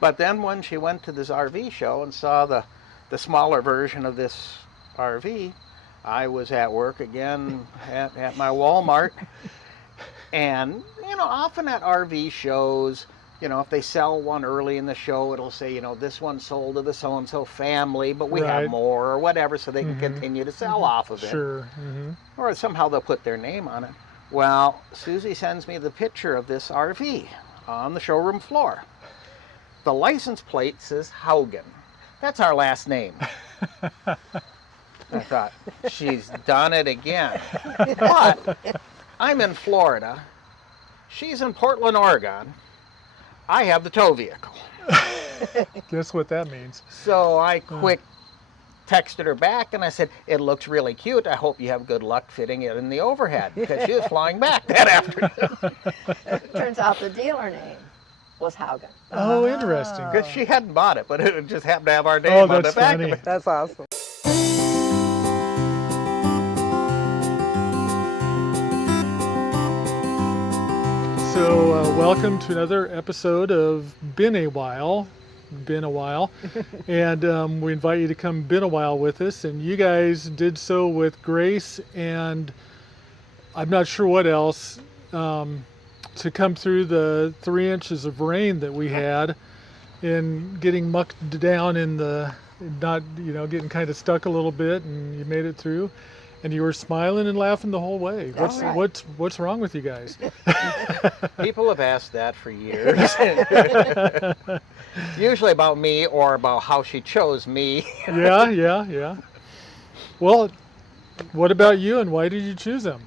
But then when she went to this RV show and saw the smaller version of this RV, I was at work again at my Walmart. And, often at RV shows, if they sell one early in the show, it'll say, this one sold to the so-and-so family, but we have more or whatever, so they can continue to sell off of it. Sure. Or somehow they'll put their name on it. Well, Susie sends me the picture of this RV on the showroom floor. The license plate says Haugen. That's our last name. I thought, she's done it again. But I'm in Florida. She's in Portland, Oregon. I have the tow vehicle. Guess what that means? So I quick texted her back and I said, it looks really cute. I hope you have good luck fitting it in the overhead, because she was flying back that afternoon. Turns out the dealer name was Haugen. Oh, interesting. Because she hadn't bought it, but it just happened to have our name on the back funny. of it. That's awesome. So welcome to another episode of Been a While, and we invite you to come been a while with us, and you guys did so with Grace and I'm not sure what else, to come through the 3 inches of rain that we had, and getting mucked down in the, not, getting kind of stuck a little bit, and you made it through. And you were smiling and laughing the whole way. What's wrong with you guys? People have asked that for years. Usually about me or about how she chose me. Yeah. Well, what about you, and why did you choose them?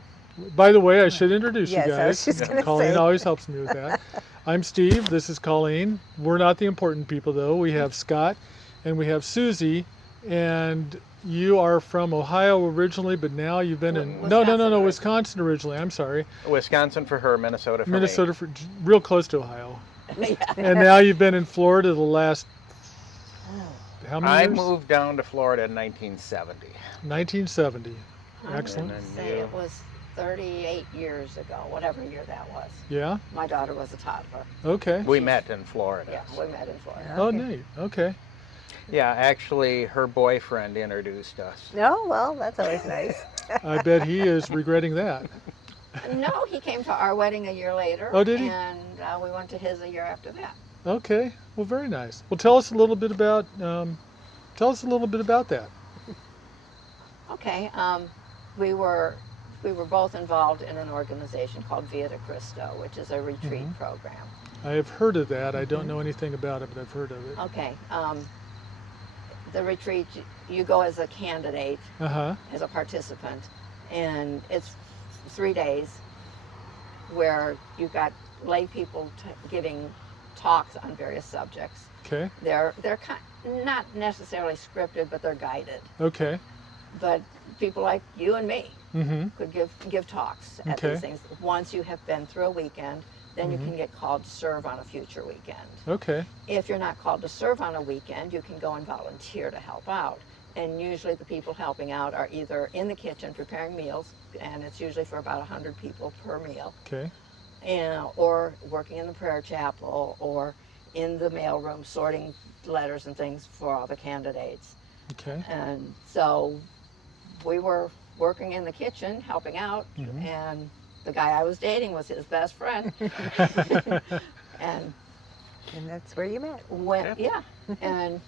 By the way, I should introduce you guys. I was just gonna Colleen say. always helps me with that. I'm Steve. This is Colleen. We're not the important people, though. We have Scott and we have Susie, and you are from Ohio originally, but now you've been in Wisconsin originally. I'm sorry. Wisconsin for her, Minnesota for me. Minnesota for real close to Ohio. And now you've been in Florida the last how many years? I moved down to Florida in 1970. 1970. Excellent. I would say it was 38 years ago, whatever year that was. Yeah. My daughter was a toddler. Okay. We met in Florida. Yeah, we met in Florida. Oh, neat. Okay. Yeah, actually, her boyfriend introduced us. Oh, well, that's always nice. I bet he is regretting that. No, he came to our wedding a year later. Oh, did he? And we went to his a year after that. Okay. Well, very nice. Well, tell us a little bit about that. Okay. We were both involved in an organization called Via de Cristo, which is a retreat program. I have heard of that. I don't know anything about it, but I've heard of it. Okay. The retreat, you go as a candidate, as a participant, and it's 3 days where you've got lay people giving talks on various subjects. Okay. They're not necessarily scripted, but they're guided. Okay. But people like you and me could give talks at Okay. these things. Once you have been through a weekend, then you can get called to serve on a future weekend. Okay. If you're not called to serve on a weekend, you can go and volunteer to help out. And usually the people helping out are either in the kitchen preparing meals, and it's usually for about 100 people per meal, Okay. or working in the prayer chapel, or in the mailroom sorting letters and things for all the candidates. Okay. And so we were working in the kitchen helping out, and the guy I was dating was his best friend. and that's where you met. And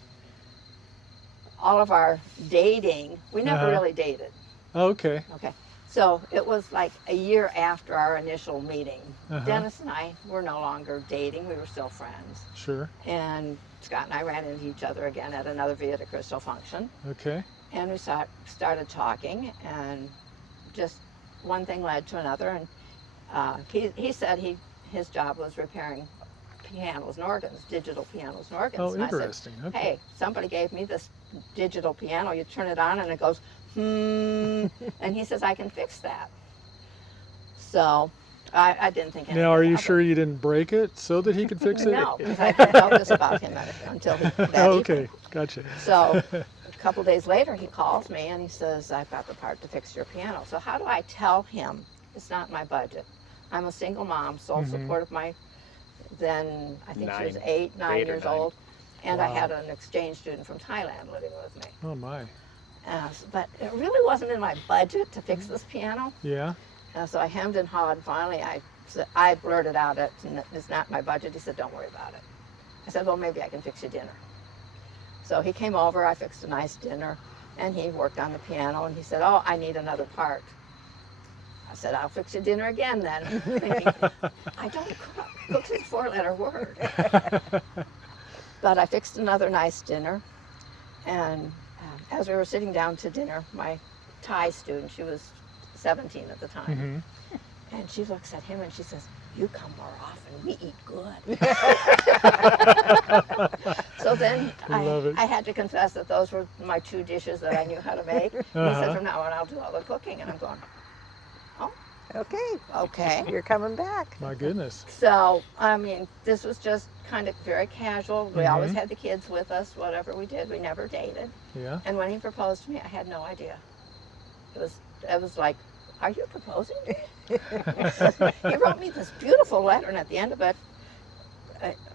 all of our dating, we never really dated. Okay. Okay. So it was like a year after our initial meeting. Dennis and I were no longer dating, we were still friends. Sure. And Scott and I ran into each other again at another Via de Cristo function. Okay. And we started talking, and just one thing led to another. And he said his job was repairing pianos and organs, digital pianos and organs. Oh, and interesting. I said, Okay. hey, somebody gave me this digital piano. You turn it on and it goes, and he says, I can fix that. So I didn't think anything Now, are you of sure it. you didn't break it so that he could fix it? No, because I didn't know this about him until that Oh, evening. okay. Gotcha. So a couple days later, he calls me and he says, I've got the part to fix your piano. So how do I tell him it's not my budget? I'm a single mom, sole support of my then I think she was 9 Eight or years 9. old. And I Wow. had an exchange student from Thailand living with me. Oh my. But it really wasn't in my budget to fix this piano. Yeah. So I hemmed and hawed. Finally, I blurted out, it's not my budget. He said, don't worry about it. I said, well, maybe I can fix you dinner. So he came over, I fixed a nice dinner, and he worked on the piano, and he said, oh, I need another part. I said, I'll fix you dinner again then. Thinking, I don't cook. Cook's a 4-letter word. But I fixed another nice dinner, and as we were sitting down to dinner, my Thai student, she was 17 at the time, and she looks at him and she says, you come more often, we eat good. So then I had to confess that those were my 2 dishes that I knew how to make. He said, from now on, I'll do all the cooking. And I'm going, oh, okay. You're coming back. My goodness. So, I mean, this was just kind of very casual. We always had the kids with us, whatever we did. We never dated. Yeah. And when he proposed to me, I had no idea. It was like, are you proposing to me? He wrote me this beautiful letter, and at the end of it,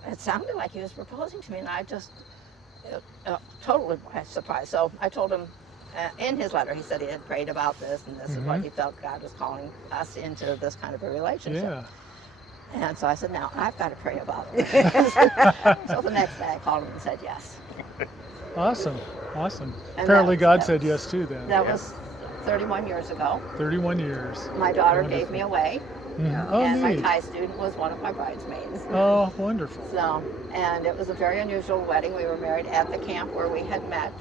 it sounded like he was proposing to me, and I just totally surprised. So I told him in his letter, he said he had prayed about this, and this is what he felt God was calling us into this kind of a relationship. Yeah. And so I said, now I've got to pray about it. So the next day I called him and said yes. Awesome. And Apparently God that said was- yes too then. That was 31 years ago. 31 years. My daughter Wonderful. gave me away, Oh, and my neat. Thai student was one of my bridesmaids. Oh, wonderful. So, and it was a very unusual wedding. We were married at the camp where we had met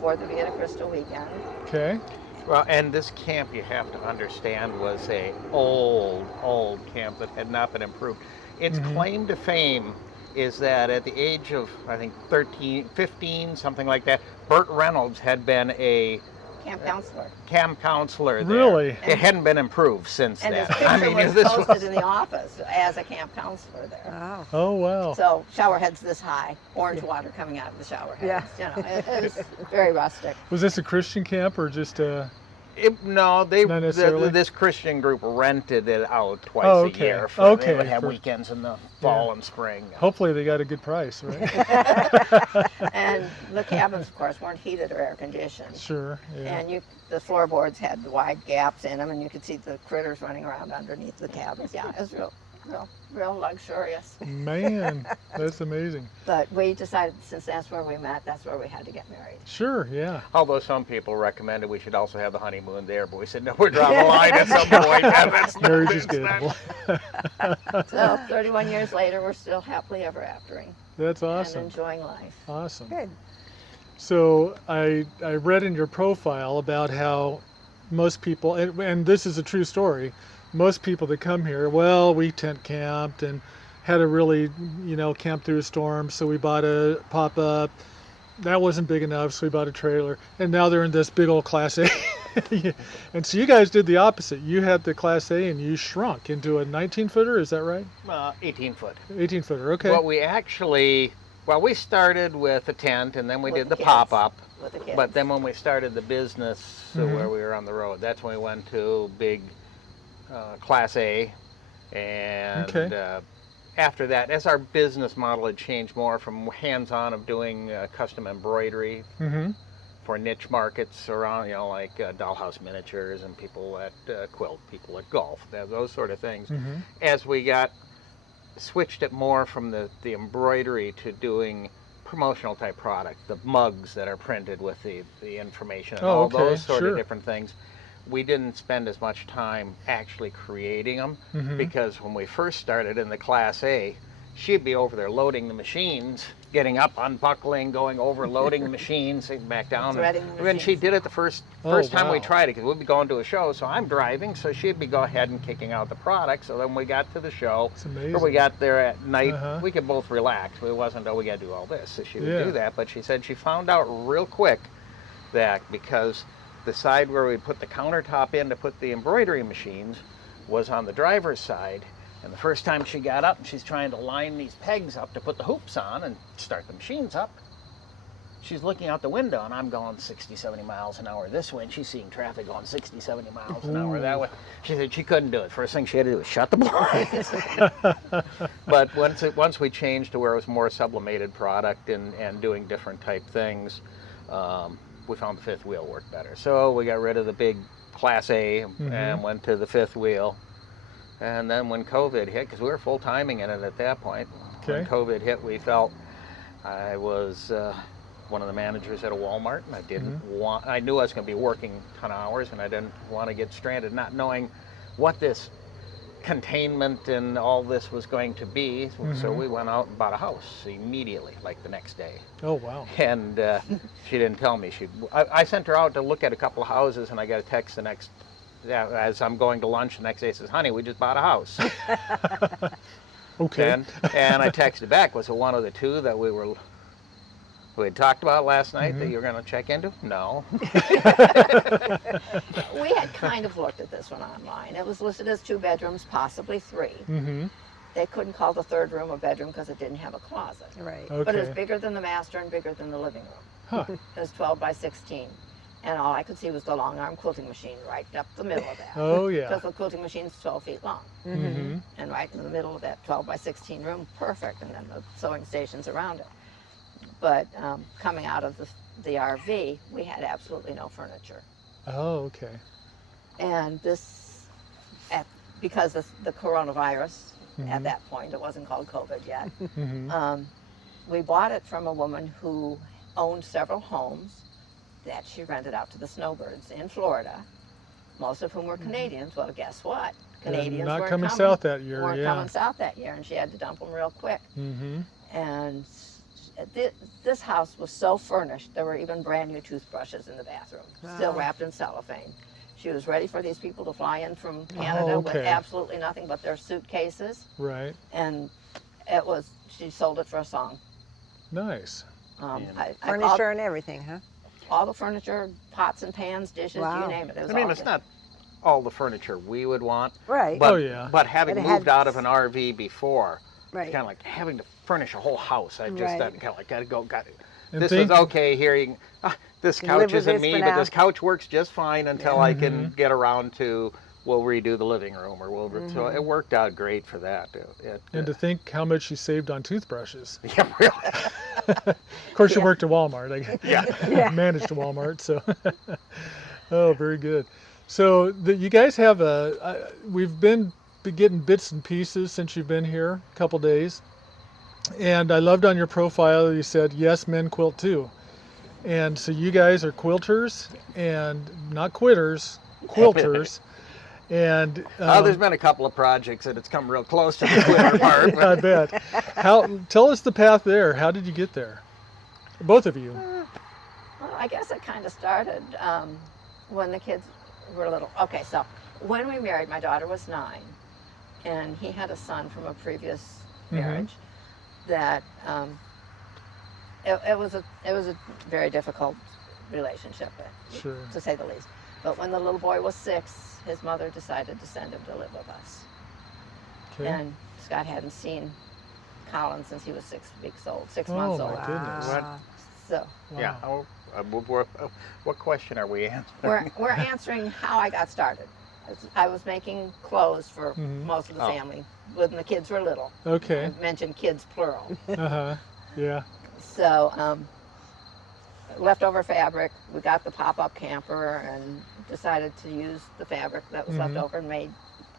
for the Via Crystal weekend. Okay. Well, and this camp, you have to understand, was a old camp that had not been improved. Its claim to fame is that at the age of, I think, 13, 15, something like that, Burt Reynolds had been a Camp counselor. there. Really? It hadn't been improved since And then. his picture was this posted in the office as a camp counselor there. Wow. Oh, wow. So shower heads this high, orange water coming out of the shower heads. Yeah. You know, it was very rustic. Was this a Christian camp or just a... No, Not necessarily? this Christian group rented it out twice Oh, a okay. year. Okay, They would have for- weekends in the fall and spring. Hopefully they got a good price, right? And the cabins, of course, weren't heated or air conditioned. Sure, yeah. And the floorboards had wide gaps in them, and you could see the critters running around underneath the cabins. Yeah, it was real luxurious. Man, that's amazing. But we decided, since that's where we met, that's where we had to get married. Sure, yeah. Although some people recommended we should also have the honeymoon there, but we said, no, we're drawing the line at some point. That's not- Marriage is that's good. not- So 31 years later, we're still happily ever aftering That's and awesome. enjoying life. Awesome. Good. So I read in your profile about how most people, and this is a true story, most people that come here, well, we tent camped and had to really, camp through a storm, so we bought a pop-up. That wasn't big enough, so we bought a trailer, and now they're in this big old Class A. And so you guys did the opposite. You had the Class A and you shrunk into a 19-footer, is that right? 18-foot. 18-footer, okay. Well, we started with a tent, and then we With did the the kids. pop-up. With the kids. But then when we started the business where we were on the road, that's when we went to big Class A. And after that, as our business model had changed more from hands-on of doing custom embroidery for niche markets around, like dollhouse miniatures and people that quilt, people at golf, those sort of things. As we switched it more from the embroidery to doing promotional type product, the mugs that are printed with the information and all those sort of different things, we didn't spend as much time actually creating them because when we first started in the Class A, she'd be over there loading the machines, getting up, unbuckling, going over, loading the machines, and back down. Threading the When she machines. did it the first time we tried it, because we'd be going to a show, so I'm driving, so she'd be go ahead and kicking out the product. So then we got to the show, It's amazing. or we got there at night, we could both relax. It wasn't, we got to do all this. So she would do that, but she said she found out real quick that because the side where we put the countertop in to put the embroidery machines was on the driver's side. And the first time she got up and she's trying to line these pegs up to put the hoops on and start the machines up, she's looking out the window, and I'm going 60, 70 miles an hour this way, and she's seeing traffic going 60, 70 miles an hour that way. She said she couldn't do it. First thing she had to do was shut the blinds. But once we changed to where it was more sublimated product and doing different type things, we found the fifth wheel worked better. So we got rid of the big Class A and went to the fifth wheel. And then when COVID hit, because we were full-timing in it at that point, when COVID hit, we felt I was one of the managers at a Walmart, and I didn't want, I knew I was going to be working a ton of hours, and I didn't want to get stranded not knowing what this containment and all this was going to be. So we went out and bought a house immediately, like the next day. Oh, wow. And she didn't tell me. I sent her out to look at a couple of houses, and I got a text as I'm going to lunch the next day. It says, honey, we just bought a house. Okay. And I texted back, was it one of the two that we had talked about last night that you were going to check into? No. We had kind of looked at this one online. It was listed as 2 bedrooms, possibly 3. They couldn't call the third room a bedroom because it didn't have a closet. Right. Okay. But it was bigger than the master and bigger than the living room. Huh. It was 12 by 16. And all I could see was the long arm quilting machine right up the middle of that. Oh, yeah. Because the quilting machine's 12 feet long. And right in the middle of that 12 by 16 room, perfect. And then the sewing stations around it. But coming out of the RV, we had absolutely no furniture. Oh, okay. And this, because of the coronavirus, at that point, it wasn't called COVID yet, we bought it from a woman who owned several homes that she rented out to the snowbirds in Florida, most of whom were Canadians. Well, guess what? Canadians not weren't coming south that year, weren't yeah. coming south that year, and she had to dump them real quick. And this house was so furnished, there were even brand new toothbrushes in the bathroom, still wrapped in cellophane. She was ready for these people to fly in from Canada with absolutely nothing but their suitcases. Right. And she sold it for a song. Nice. Furniture and everything, huh? All the furniture, pots and pans, dishes, you name it. It was all it's good. not all the furniture we would want. Right. But, but having moved out of an RV before, Right. kind of like having to furnish a whole house. I just kind of like, gotta go, And this is okay here. You can, this Live couch with isn't this me, for but now. this couch works just fine until I can get around to, we'll redo the living room, or so it worked out great for that. And to think how much you saved on toothbrushes. Yeah, really. Of course, you worked at Walmart. I managed a Walmart, so. Oh, very good. So you guys have we've been getting bits and pieces since you've been here a couple days. And I loved on your profile, you said, yes, men quilt too. And so you guys are quilters and not quitters, quilters. And there's been a couple of projects that it's come real close to the quitter part. I bet. Tell us the path there. How did you get there? Both of you. Well, I guess it kind of started when the kids were little. Okay, so when we married, my daughter was 9, and he had a son from a previous marriage. That it was a very difficult relationship, to say the least. But when the little boy was 6, his mother decided to send him to live with us. Okay. And Scott hadn't seen Colin since he was 6 weeks old, 6 months old. Oh my goodness. So Yeah. What question are we answering? we're answering how I got started. I was making clothes for most of the family when the kids were little. Okay. I mentioned kids plural. Yeah. So leftover fabric, we got the pop-up camper and decided to use the fabric that was left over and made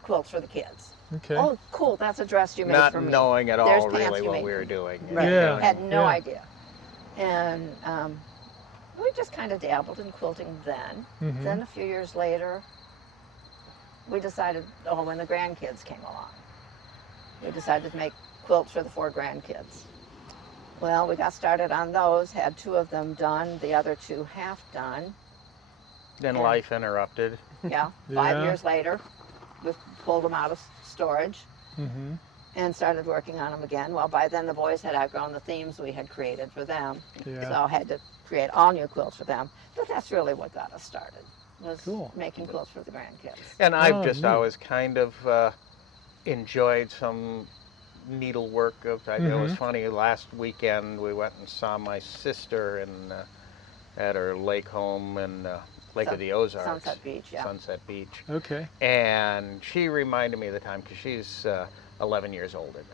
quilts for the kids. Okay. Oh, cool, that's a dress you made Not for me. knowing at There's all pants really you what made we for were me. doing. Right. Yeah. Had no Yeah. idea. And we just kind of dabbled in quilting then. Then a few years later, we decided, when the grandkids came along, we decided to make quilts for the 4 grandkids. Well, we got started on those, had 2 of them done, the other 2 half done. Then life interrupted. Yeah, 5 years later, we pulled them out of storage and started working on them again. Well, by then the boys had outgrown the themes we had created for them, so I had to create all new quilts for them. But that's really what got us started, was making quilts for the grandkids. And I've just always kind of enjoyed some needlework. It was funny, last weekend we went and saw my sister at her lake home in Lake of the Ozarks. Sunset Beach, yeah. Sunset Beach. Okay. And she reminded me of the time, because she's 11 years older than me.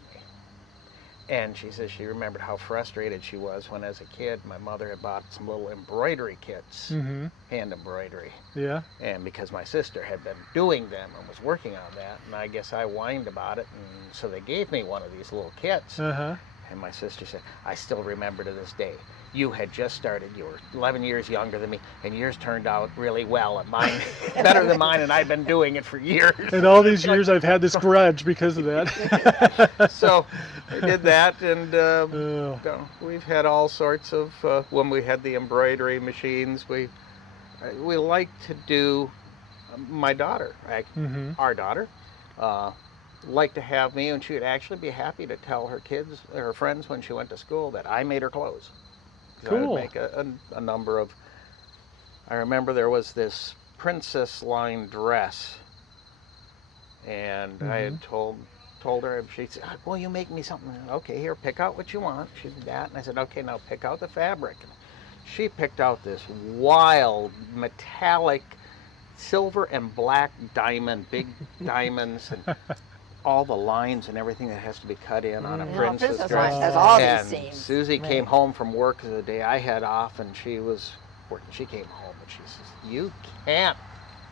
And she says she remembered how frustrated she was when, as a kid, my mother had bought some little embroidery kits, hand embroidery. Yeah. And because my sister had been doing them and was working on that, and I guess I whined about it, and so they gave me one of these little kits. And my sister said, I still remember to this day, you had just started, you were 11 years younger than me, and yours turned out really well, and mine better than mine, and I've been doing it for years. And all these years I've had this grudge because of that. So I did that, and we've had all sorts of, when we had the embroidery machines, we like to do, my daughter, our daughter, liked to have me, and she would actually be happy to tell her kids, her friends when she went to school, that I made her clothes. Cool. I would make a number of, I remember there was this princess line dress, and I had told her, she said, well, you make me something. Okay, here, pick out what you want. She did that, and I said, okay, now pick out the fabric. And she picked out this wild metallic silver and black diamond, big diamonds, and all the lines and everything that has to be cut in on a princess dress. Has all these And seams. Susie came home from work the day I had off, and she was working. She came home and she says, you can't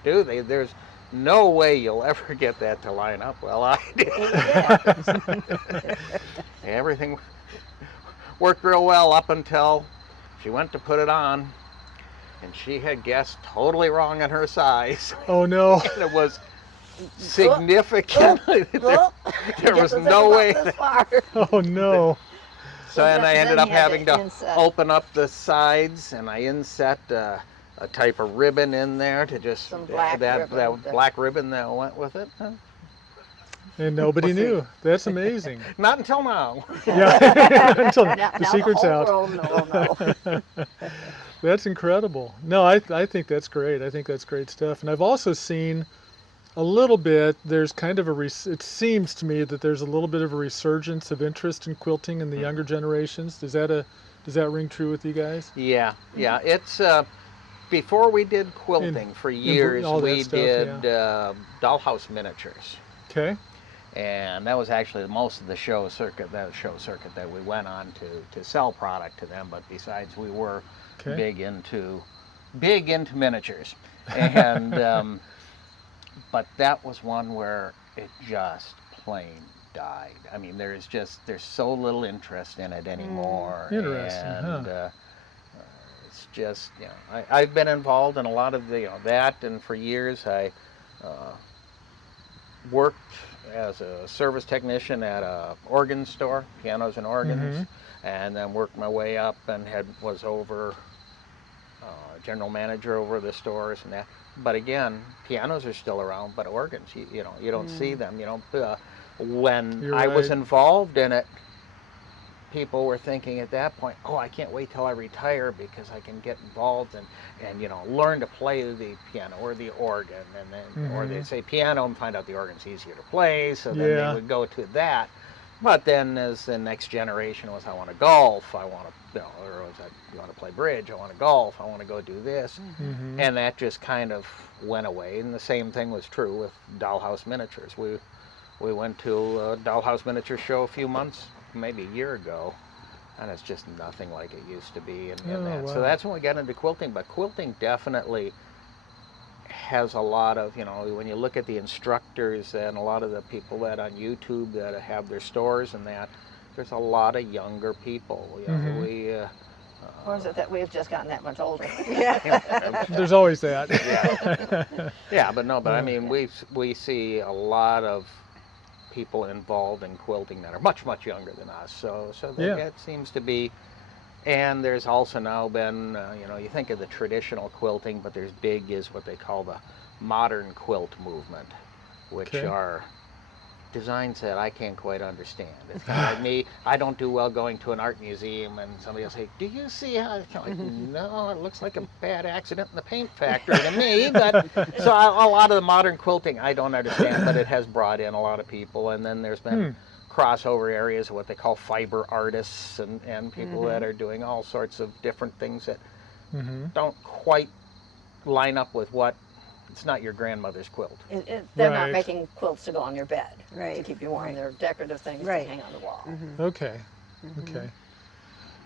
do that. There's no way you'll ever get that to line up. Well, I did. Everything worked real well up until she went to put it on, and she had guessed totally wrong on her size. Oh no. And it was significantly, there was no way. Oh no. So and I ended up having to open up the sides, and I inset a type of ribbon in there to just, that black ribbon that went with it. And nobody knew. That's amazing. Not until now. Yeah, until Now the secret's the out. whole world know. That's incredible. No, I think that's great. I think that's great stuff. And I've also seen a little bit, there's kind of it seems to me that there's a little bit of a resurgence of interest in quilting in the younger generations. Does that ring true with you guys? Yeah. It's, before we did quilting for years, we did dollhouse miniatures. Okay. And that was actually most of the show circuit that we went on to sell product to them. But besides, we were big into miniatures. And but that was one where it just plain died. I mean, there's so little interest in it anymore. Interesting, and it's just, I've been involved in a lot of that, and for years I worked as a service technician at a organ store, pianos and organs, and then worked my way up and was over general manager over the stores and that. But again, pianos are still around, but organs, you don't see them. When I was involved in it, people were thinking at that point, oh, I can't wait till I retire because I can get involved and learn to play the piano or the organ, and then or they'd say piano and find out the organ's easier to play, so then they would go to that. But then as the next generation was, I want to golf, I want to, or was you want to play bridge, I want to golf, I want to go do this. And that just kind of went away. And the same thing was true with dollhouse miniatures. We went to a dollhouse miniature show a few months, maybe a year ago, and it's just nothing like it used to be. Wow. So that's when we got into quilting. But quilting definitely has a lot of, when you look at the instructors and a lot of the people that on YouTube that have their stores and that, there's a lot of younger people. Or is it that we've just gotten that much older? There's always that. But I mean, we see a lot of people involved in quilting that are much, much younger than us. So that seems to be. And there's also now been, you think of the traditional quilting, but there's is what they call the modern quilt movement, which are designs that I can't quite understand. It's kind of like me, I don't do well going to an art museum and somebody will say, do you see how, it's kind of like, no, it looks like a bad accident in the paint factory to me. But so a lot of the modern quilting I don't understand, but it has brought in a lot of people. And then there's been crossover areas of what they call fiber artists and people that are doing all sorts of different things that don't quite line up with what, it's not your grandmother's quilt. They're not making quilts to go on your bed to Right. keep you warm. Right. They're decorative things Right. to hang on the wall. Okay. Okay.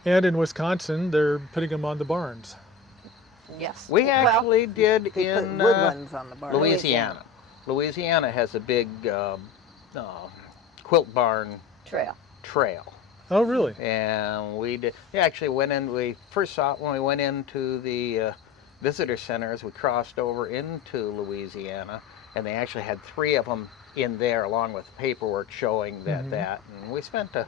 And in Wisconsin, they're putting them on the barns. Yes. We actually did They in put wood ones on the barn. Louisiana. Louisiana has a big quilt barn trail. Oh, really? And we did. We actually went in. We first saw it when we went into the visitor center as we crossed over into Louisiana, and they actually had 3 of them in there, along with paperwork showing that. And we spent a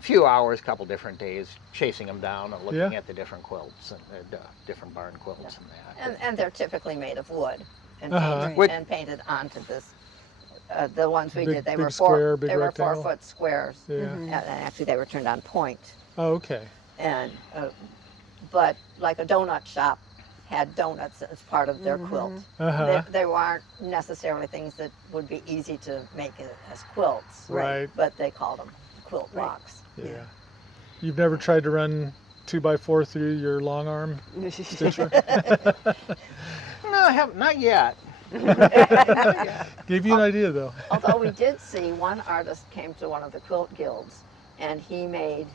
few hours, a couple different days, chasing them down and looking at the different quilts and different barn quilts and that. And they're typically made of wood and, painted onto this. The ones we did, they were square, 4-foot squares. Yeah. And actually, they were turned on point. Oh, okay. And but like a donut shop had donuts as part of their quilt. They weren't necessarily things that would be easy to make as quilts. Right. But they called them quilt blocks. Yeah. You've never tried to run 2x4 through your long arm stitcher? No, I haven't. Not yet. Gave you an idea, though. Although we did see one artist came to one of the quilt guilds, and he made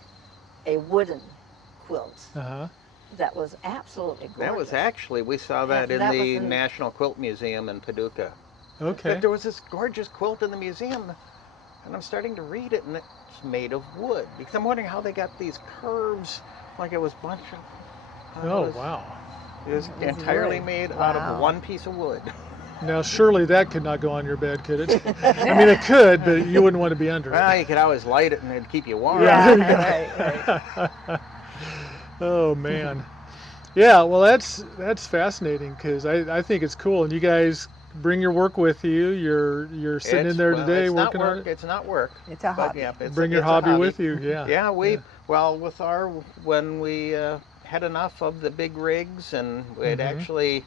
a wooden quilt that was absolutely gorgeous. That was actually, we saw that in the National Quilt Museum in Paducah. Okay. There was this gorgeous quilt in the museum, and I'm starting to read it, and it's made of wood. Because I'm wondering how they got these curves, like it was a bunch of... wow. It was entirely made out of one piece of wood. Now, surely that could not go on your bed, could it? I mean, it could, but you wouldn't want to be under it. Well, you could always light it and it'd keep you warm. Right. Oh, man. Yeah, well, that's fascinating because I think it's cool. And you guys bring your work with you. You're sitting in there today working on it. It's not work. It's a hobby. Yeah, Bring your hobby with you. Yeah. Yeah, when we had enough of the big rigs and we had actually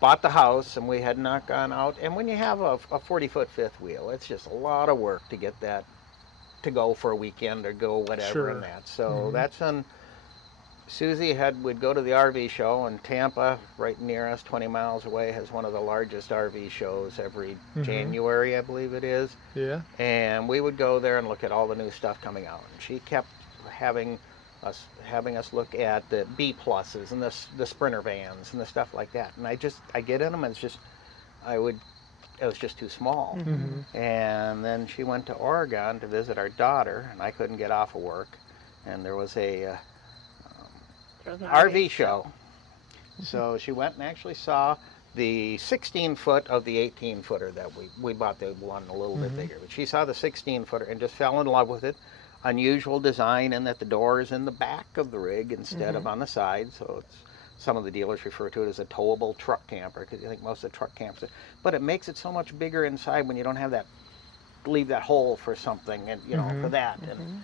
bought the house and we had not gone out. And when you have a 40-foot fifth wheel, it's just a lot of work to get that to go for a weekend or go whatever and that. So that's when Susie would go to the RV show, and Tampa, right near us, 20 miles away, has one of the largest RV shows every January, I believe it is. Yeah. And we would go there and look at all the new stuff coming out. And she kept having us look at the B pluses and the Sprinter vans and the stuff like that. And I get in them and it was just too small. And then she went to Oregon to visit our daughter, and I couldn't get off of work. And there was an RV show. So she went and actually saw the 16-foot of the 18-footer that we bought the one a little bit bigger. But she saw the 16-footer and just fell in love with it. Unusual design in that the door is in the back of the rig instead of on the side. So some of the dealers refer to it as a towable truck camper, because I think most of the truck campers. But it makes it so much bigger inside when you don't have leave that hole for something, and for that. And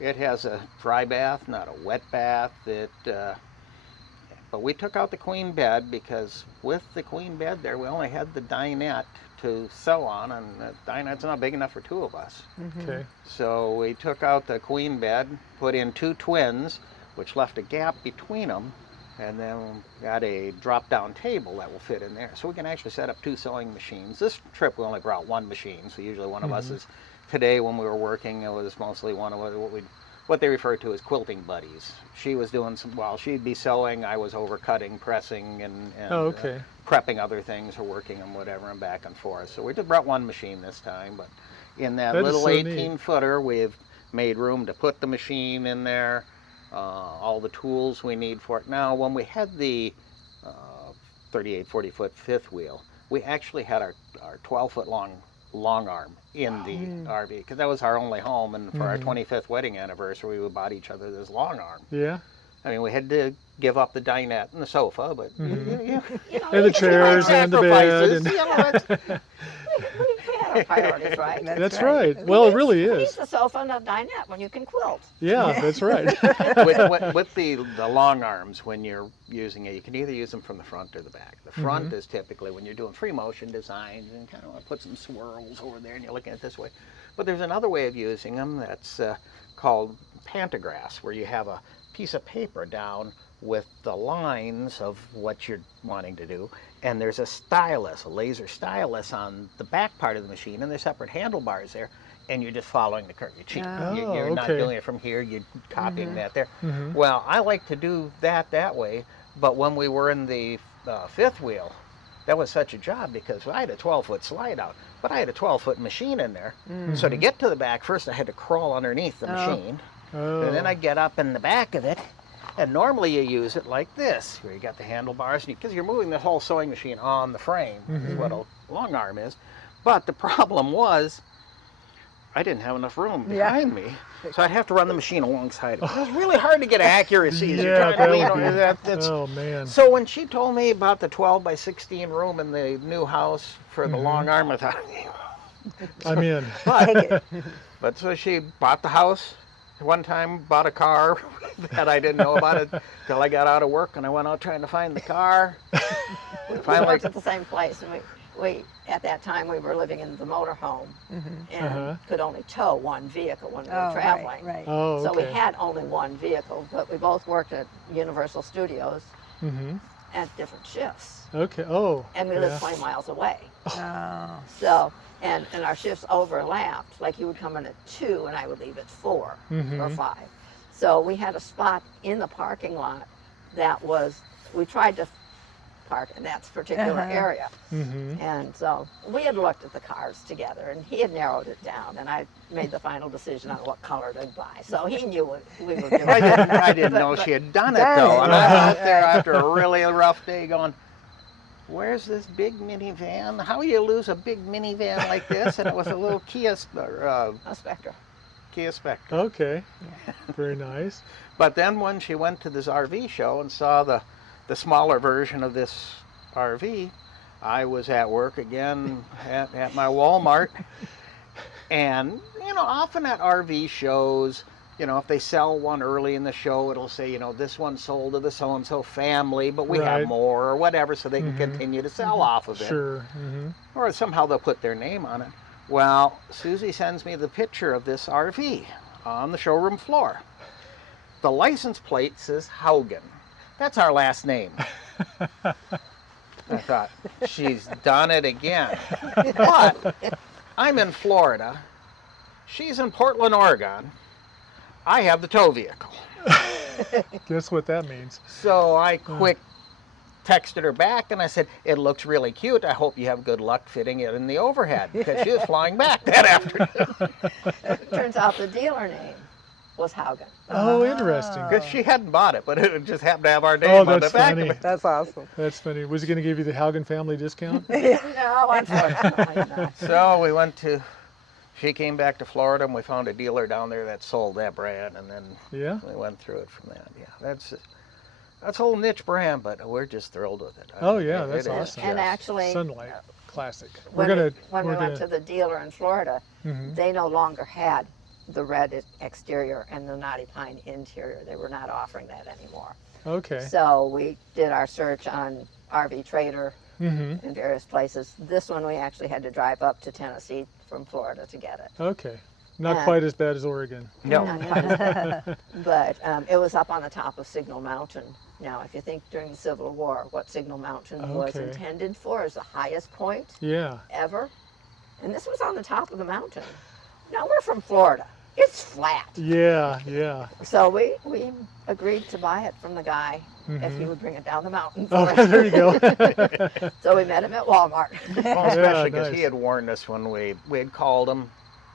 it has a dry bath, not a wet bath. But we took out the queen bed because with the queen bed there, we only had the dinette to sew on, and the dinette's not big enough for 2 of us. Okay. So we took out the queen bed, put in 2 twins, which left a gap between them, and then got a drop-down table that will fit in there. So we can actually set up 2 sewing machines. This trip we only brought 1 machine, so usually one of us is. Today when we were working, it was mostly one of what they refer to as quilting buddies. She was doing while she'd be sewing, I was overcutting, pressing, and prepping other things or working them, whatever, and back and forth. So we just brought 1 machine this time, but in that little 18-footer, we've made room to put the machine in there, all the tools we need for it. Now, when we had the 38, 40-foot fifth wheel, we actually had our 12-foot long arm in the RV, because that was our only home, and for our 25th wedding anniversary, we bought each other this long arm. Yeah. I mean, we had to give up the dinette and the sofa, but and the chairs and the bed. We had our priorities, right? That's right. Well, it really is. Who needs the sofa and a dinette when you can quilt? Yeah, that's right. with the long arms, when you're using it, you can either use them from the front or the back. The front is typically when you're doing free motion designs and kind of want to put some swirls over there and you're looking at it this way. But there's another way of using them that's called pantograph, where you have a piece of paper down with the lines of what you're wanting to do, and there's a stylus, a laser stylus on the back part of the machine, and there's separate handlebars there, and you're just following the curve. You're not doing it from here, you're copying that there. Well, I like to do that way, but when we were in the fifth wheel, that was such a job because I had a 12-foot slide out, but I had a 12-foot machine in there. So to get to the back, first I had to crawl underneath the machine, and then I get up in the back of it, and normally you use it like this, where you got the handlebars, because you're moving the whole sewing machine on the frame, is what a long arm is. But the problem was, I didn't have enough room behind me, so I'd have to run the machine alongside of it. It was really hard to get accuracy. Oh, man. So when she told me about the 12 by 16 room in the new house for the long arm, I thought, I'm in. But so she bought the house. One time bought a car that I didn't know about it till I got out of work, and I went out trying to find the car. We worked at the same place, and we at that time we were living in the motorhome and could only tow one vehicle when we were traveling. Right. Oh, So we had only one vehicle, but we both worked at Universal Studios at different shifts. Okay. Oh. And we lived 20 miles away. Oh. So, and our shifts overlapped. Like he would come in at 2 and I would leave at 4 or 5. So we had a spot in the parking lot that was, we tried to park in that particular area. And so we had looked at the cars together, and he had narrowed it down, and I made the final decision on what color to buy. So he knew what we were doing. I didn't know she had done it though. And I'm out there after a really rough day going, where's this big minivan? How do you lose a big minivan like this? And it was a little Kia Spectra. Kia Spectra. Okay. Very nice. But then when she went to this RV show and saw the smaller version of this RV, I was at work again at my Walmart. And, often at RV shows, if they sell one early in the show, it'll say, this one sold to the so-and-so family, but we have more or whatever, so they can continue to sell off of it. Sure. Or somehow they'll put their name on it. Well, Susie sends me the picture of this RV on the showroom floor. The license plate says Haugen. That's our last name. I thought, she's done it again. But I'm in Florida. She's in Portland, Oregon. I have the tow vehicle. Guess what that means? So I quick texted her back and I said, it looks really cute. I hope you have good luck fitting it in the overhead, because she was flying back that afternoon. It turns out the dealer name was Haugen. Oh, interesting. Because she hadn't bought it, but it just happened to have our name on the back of it. That's awesome. That's funny. Was he going to give you the Haugen family discount? No, unfortunately not. So she came back to Florida, and we found a dealer down there that sold that brand, and then we went through it from that. Yeah, that's a little niche brand, but we're just thrilled with it. That's awesome. And actually, Sun Lite Classic. When we went to the dealer in Florida, they no longer had the red exterior and the knotty pine interior. They were not offering that anymore. Okay. So we did our search on RV Trader in various places. This one we actually had to drive up to Tennessee from Florida to get it. Okay. Not quite as bad as Oregon. No. Not quite as bad. But it was up on the top of Signal Mountain. Now, if you think during the Civil War, what Signal Mountain was intended for is the highest point ever. And this was on the top of the mountain. Now, we're from Florida. It's flat. Yeah. So we agreed to buy it from the guy if he would bring it down the mountain. There you go. So we met him at Walmart. Well, especially because he had warned us when we had called him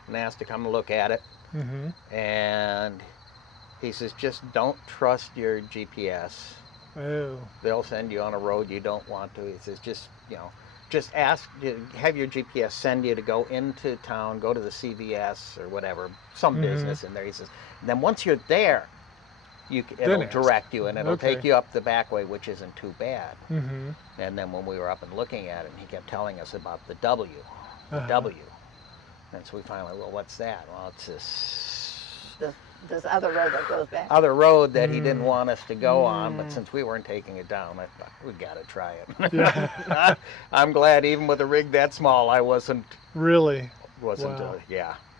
and asked to come look at it. And he says, just don't trust your GPS. Oh. They'll send you on a road you don't want to. He says, just ask, have your GPS send you to go into town, go to the CVS or whatever, some business in there. He says, and then once you're there, it'll direct you, and it'll take you up the back way, which isn't too bad. And then when we were up and looking at it, he kept telling us about the W. And so we finally, well, what's that? Well, it's this other road that goes back. Other road that he didn't want us to go on, but since we weren't taking it down, I thought, we got to try it. I'm glad even with a rig that small, I wasn't. Really? Wasn't, wow.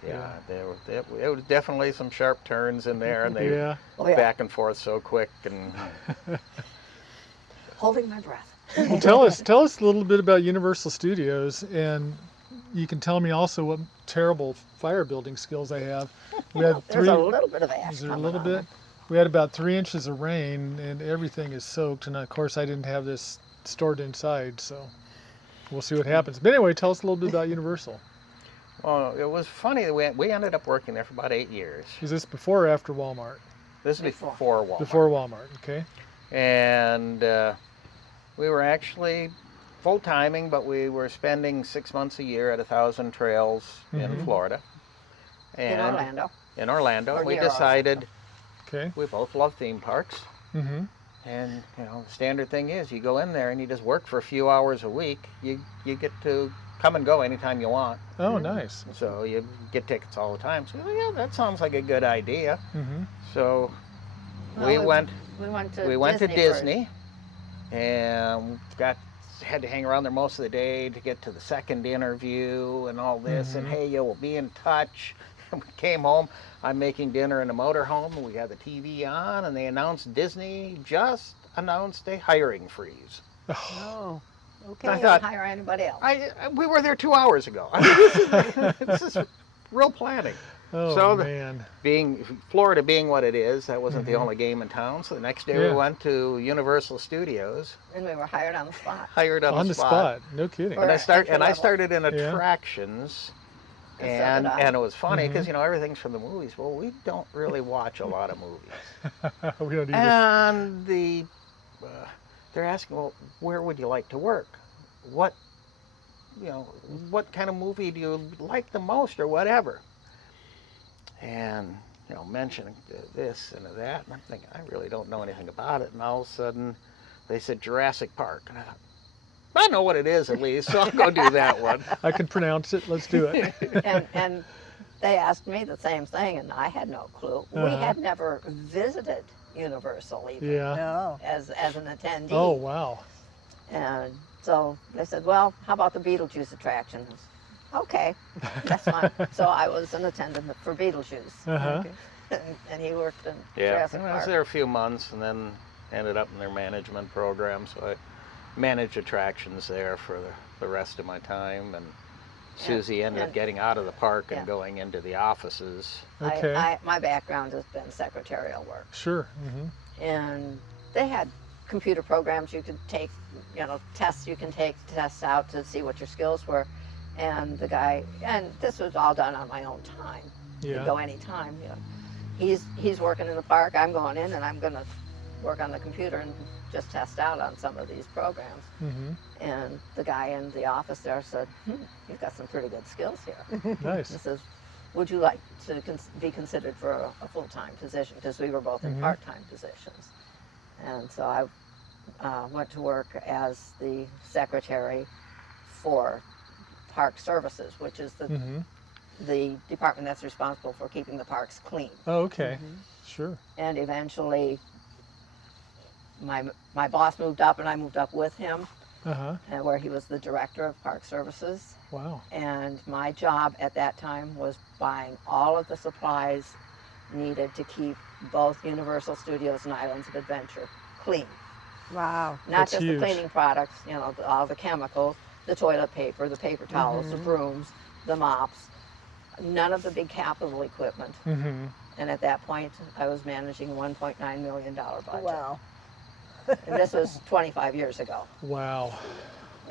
Yeah, there was definitely some sharp turns in there, and they Yeah. back and forth so quick. And Holding my breath. Well, tell us a little bit about Universal Studios, and you can tell me also what terrible fire building skills I have. We had There's a little bit of ash Is there a coming little on bit? it. We had about 3 inches of rain, and everything is soaked. And of course, I didn't have this stored inside, so we'll see what happens. But anyway, tell us a little bit about Universal. well, it was funny that we ended up working there for about 8 years. Is this before or after Walmart? This is before Walmart. Before Walmart, okay. And we were actually full timing, but we were spending 6 months a year at 1,000 Trails in Florida. In Orlando. In Orlando. Or We near decided Okay. we both love theme parks. Mm-hmm. And the standard thing is you go in there and you just work for a few hours a week. You get to come and go anytime you want. Oh, nice. So you get tickets all the time. So yeah, that sounds like a good idea. Mm-hmm. So Well, we went We went to Disney and had to hang around there most of the day to get to the second interview and all this. And hey, we'll be in touch. And we came home. I'm making dinner in a motorhome. We had the TV on, and they announced Disney just announced a hiring freeze. Oh, okay. I Can't thought- hire anybody else. We were there 2 hours ago. I mean, this is real planning. Oh, So man. Florida being what it is, that wasn't the only game in town. So the next day Yeah. we went to Universal Studios, And we were hired on the spot. hired on the spot. No kidding. Or- And I entry level. started in Yeah. attractions, And and so did I. and it was funny because everything's from the movies. Well, we don't really watch a lot of movies. We don't either. And they're asking, well, where would you like to work? What kind of movie do you like the most, or whatever? And mentioning this and that, and I'm thinking, I really don't know anything about it. And all of a sudden, they said Jurassic Park, and I thought, I know what it is at least, so I'll go do that one. I can pronounce it. Let's do it. and they asked me the same thing, and I had no clue. We Uh-huh. had never visited Universal even Yeah. No. as an attendee. Oh, wow. And so they said, well, how about the Beetlejuice attraction? Okay, that's fine. So I was an attendant for Beetlejuice, Uh-huh. and he worked in Yeah, Jurassic and I was Park. there a few months, and then ended up in their management program. So I managed attractions there for the rest of my time. And Susie ended up and- getting out of the park and yeah. going into the offices. Okay. My background has been secretarial work, Sure. and they had computer programs you could take, tests you can take tests out to see what your skills were. And the guy, and this was all done on my own time. You Yeah. go anytime. He's working in the park. I'm going in, and I'm going to work on the computer and just test out on some of these programs. Mm-hmm. And the guy in the office there said, "You've got some pretty good skills here." Nice. He says, "Would you like to be considered for a full-time position?" Because we were both in part-time positions. And so I went to work as the secretary for Park Services, which is the department that's responsible for keeping the parks clean. Oh, okay. Sure. And eventually, my boss moved up, and I moved up with him, Uh-huh. where he was the director of Park Services. Wow. And my job at that time was buying all of the supplies needed to keep both Universal Studios and Islands of Adventure clean. Wow. Not That's just huge. the cleaning products, all the chemicals, the toilet paper, the paper towels, the brooms, the mops, none of the big capital equipment. Mm-hmm. And at that point, I was managing a $1.9 million budget. Wow. And this was 25 years ago. Wow.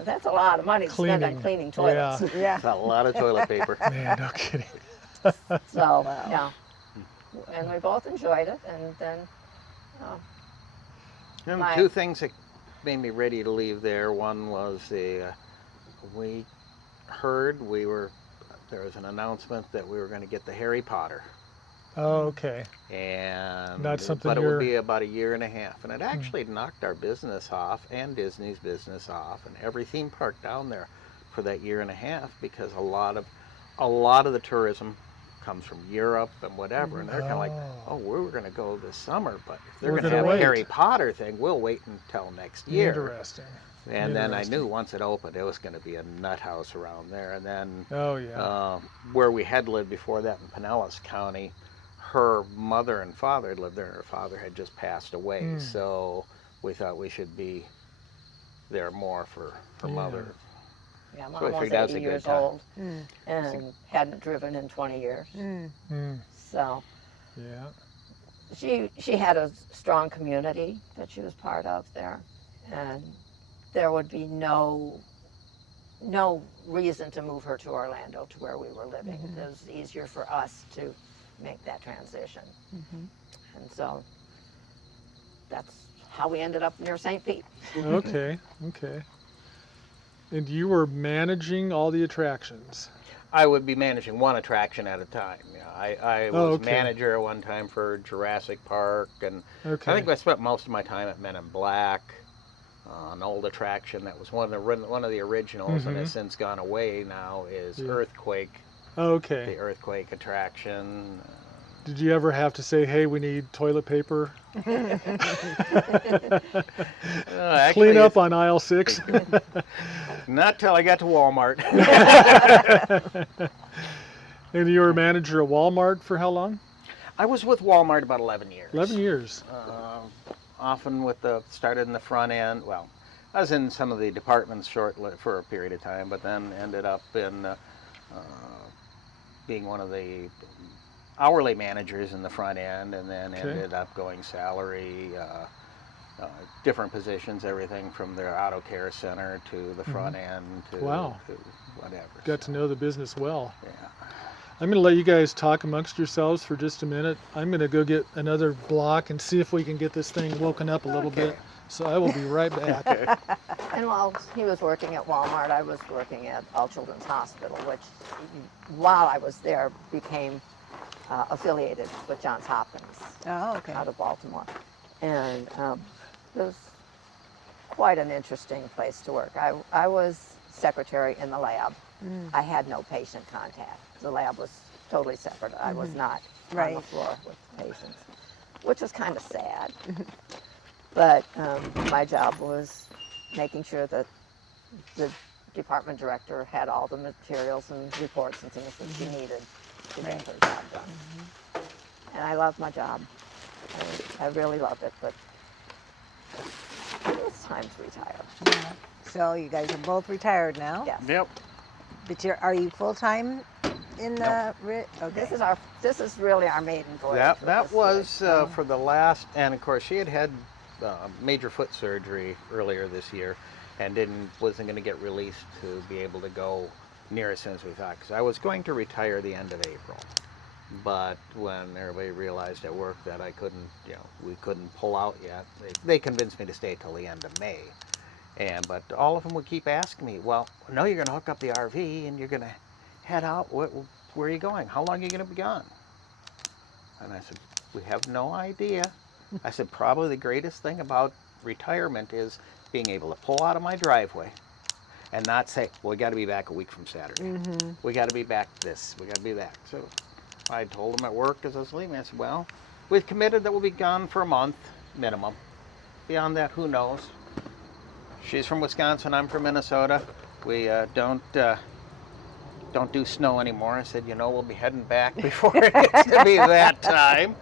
That's a lot of money to spend on cleaning toilets. Yeah. A lot of toilet paper. Man, no kidding. So, yeah. And we both enjoyed it. And then, And My- two things that made me ready to leave there. One was we heard there was an announcement that we were going to get the Harry Potter. Oh, okay. And Not something but it you're- would be about a year and a half, and it actually knocked our business off and Disney's business off and every theme park down there for that year and a half, because a lot of the tourism comes from Europe and whatever, and they're kind of like, oh, we're going to go this summer, but if they're We're going to have gonna a wait. Harry Potter thing, we'll wait until next year. Interesting. And then I knew once it opened, it was going to be a nut house around there. And then Oh yeah. where we had lived before that in Pinellas County, her mother and father had lived there, and her father had just passed away. So we thought we should be there more for her mother. Yeah, So I Mom was figured that was 80 a good years time. old and hadn't driven in 20 years. So Yeah. she had a strong community that she was part of there, and there would be no reason to move her to Orlando, to where we were living. It was easier for us to make that transition. And so that's how we ended up near St. Pete. Okay. Okay. And you were managing all the attractions. I would be managing one attraction at a time. Yeah, I was manager at one time for Jurassic Park, and I think I spent most of my time at Men in Black, an old attraction that was one of the originals, and has since gone away now, is Earthquake. Okay. The Earthquake attraction. Did you ever have to say, hey, we need toilet paper? Actually, Clean up on aisle 6? Not till I got to Walmart. And you were a manager at Walmart for how long? I was with Walmart about 11 years. 11 years. Often started in the front end. Well, I was in some of the departments for a period of time, but then ended up in being one of the hourly managers in the front end, and then ended up going salary, different positions, everything from their auto care center to the front end to, to whatever. Got to know the business well. Yeah. I'm going to let you guys talk amongst yourselves for just a minute. I'm going to go get another block and see if we can get this thing woken up a little bit. So I will be right back. And while he was working at Walmart, I was working at All Children's Hospital, which, while I was there, became affiliated with Johns Hopkins out of Baltimore. And it was quite an interesting place to work. I was secretary in the lab. I had no patient contact. The lab was totally separate. I was not on the floor with patients, which was kind of sad. But my job was making sure that the department director had all the materials and reports and things that she needed to get her job done. And I loved my job. I really loved it, but it's time to retire. Yeah. So you guys are both retired now? Yes. Yep. But are you full-time in the... Okay. This is really our maiden voyage. That was for the last, and of course she had major foot surgery earlier this year, and wasn't going to get released to be able to go near as soon as we thought, because I was going to retire the end of April, but when everybody realized at work that I couldn't, we couldn't pull out yet, they convinced me to stay till the end of May. But all of them would keep asking me, well, no, you're going to hook up the RV and you're going to head out. Where are you going? How long are you going to be gone? And I said, we have no idea. I said, probably the greatest thing about retirement is being able to pull out of my driveway and not say, well, we got to be back a week from Saturday. We got to be back this, we got to be that. So I told them at work as I was leaving, I said, well, we've committed that we'll be gone for a month minimum. Beyond that, who knows? She's from Wisconsin, I'm from Minnesota. We don't do snow anymore. I said, we'll be heading back before it gets to be that time.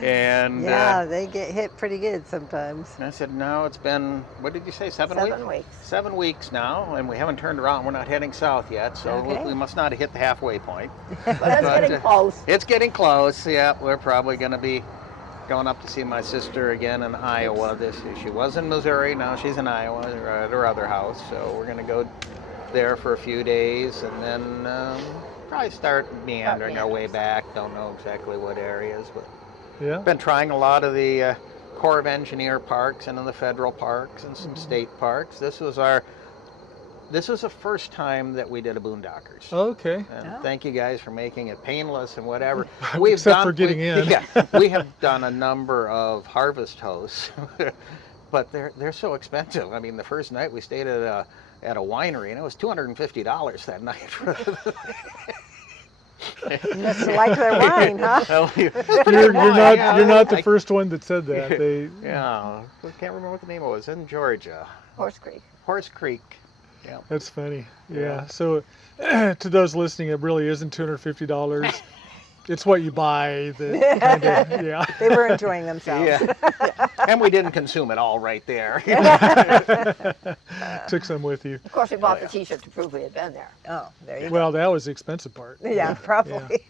And yeah, they get hit pretty good sometimes. I said, no, it's been, what did you say, 7 weeks? 7 weeks. 7 weeks now, and we haven't turned around. We're not heading south yet, so we must not have hit the halfway point. But it's getting close. It's getting close, yeah. We're probably going to be going up to see my sister again in Iowa. She was in Missouri, now she's in Iowa at her other house, so we're going to go there for a few days and then probably start meandering our way back. Don't know exactly what areas, but been trying a lot of the Corps of Engineer parks and in the federal parks and some state parks. This was the first time that we did a Boondockers. Okay. And thank you guys for making it painless and whatever. Except for getting in. Yeah, we have done a number of harvest hosts, but they're so expensive. I mean, the first night we stayed at a winery, and it was $250 that night. You must like their wine, huh? Well, You're not the first one that said that. They Yeah, I can't remember what the name was. In Georgia, Horse Creek. Horse Creek. Yeah. That's funny. Yeah. Yeah. So to those listening, it really isn't $250. It's what you buy. That kind of, yeah. They were enjoying themselves. Yeah. And we didn't consume it all right there. Took some with you. Of course, we bought the T-shirt to prove we had been there. Oh, there you Well, that was the expensive part. go. Yeah, probably.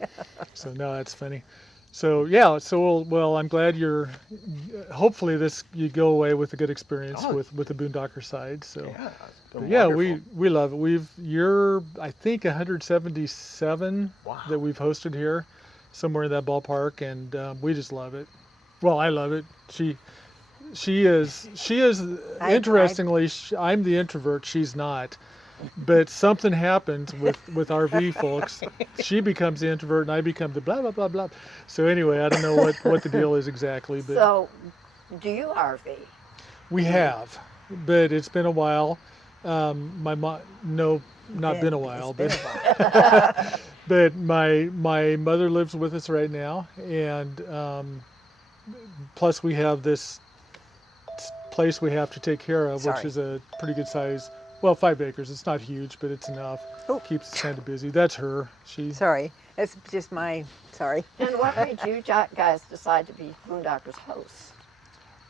So no, that's funny. So yeah, so well, I'm glad hopefully you go away with a good experience Oh. with the Boondocker side. So Yeah, it's been yeah, wonderful. we love it. You're I think 177 Wow. that we've hosted here, somewhere in that ballpark, and we just love it. Well, I love it. She is interestingly. I'm the introvert. She's not. But something happens with RV folks. She becomes the introvert, and I become the blah blah blah blah. So anyway, I don't know what the deal is exactly, but So, do you RV? we have. But it's been a while. My mom, no, not been a while, It's but been a while. but my mother lives with us right now, and plus we have this place we have to take care of, which Sorry. is a pretty good size. Well, 5 acres. It's not huge, but it's enough. Oh. Keeps us kind of busy. That's her. Sorry, it's just sorry. And what made you guys decide to be Boondockers hosts?